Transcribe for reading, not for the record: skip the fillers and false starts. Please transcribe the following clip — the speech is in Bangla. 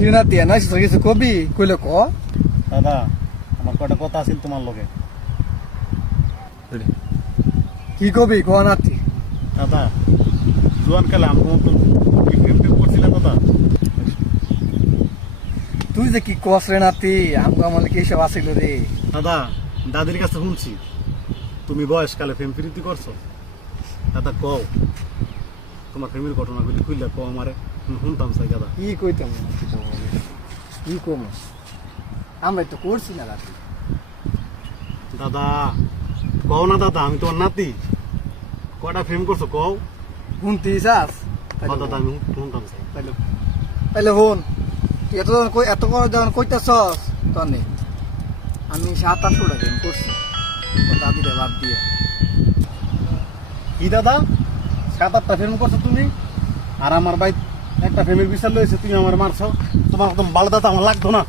কি না তিয়া না কিছু কবি কইলে ক দাদা আমার কয়টা কথা আছিল তোমার লগে। কি কবি ক নাতি দাদা জোয়ান কালে আমি প্রেম করছিলাম দাদা। তুই যে কি কস রে নাতি আমগো আমলে কি সব আছিল রে। দাদা দাদির কাছে শুনছি তুমি বয়সকালে প্রেম প্রীতি করছো। দাদা কও তোমার প্রেমের ঘটনাগুলি খুললে কও আমারে, আমি শুনতাম চাই দাদা। কি কইতাম কি কম আমরা তো করছি না রাতি। দাদা কও না দাদা, আমি তোমার নাতি, কয়টা প্রেম করছো কও। শুনতি চাস দাদা আমি শুনতাম চাই। তাইলে হন তুই এত করে যখন কইতাছস তনে আমি 7-8 টাকা করছি দাদিটা বাদ দিয়ে। কি দাদা 7-8টা প্রেম করছো তুমি, আর আমার ভাই একটা প্রেমের বিচার লয়েছে, তুমি আমার মারছো। তোমার একদম ভালো দাদা আমার লাগতো না।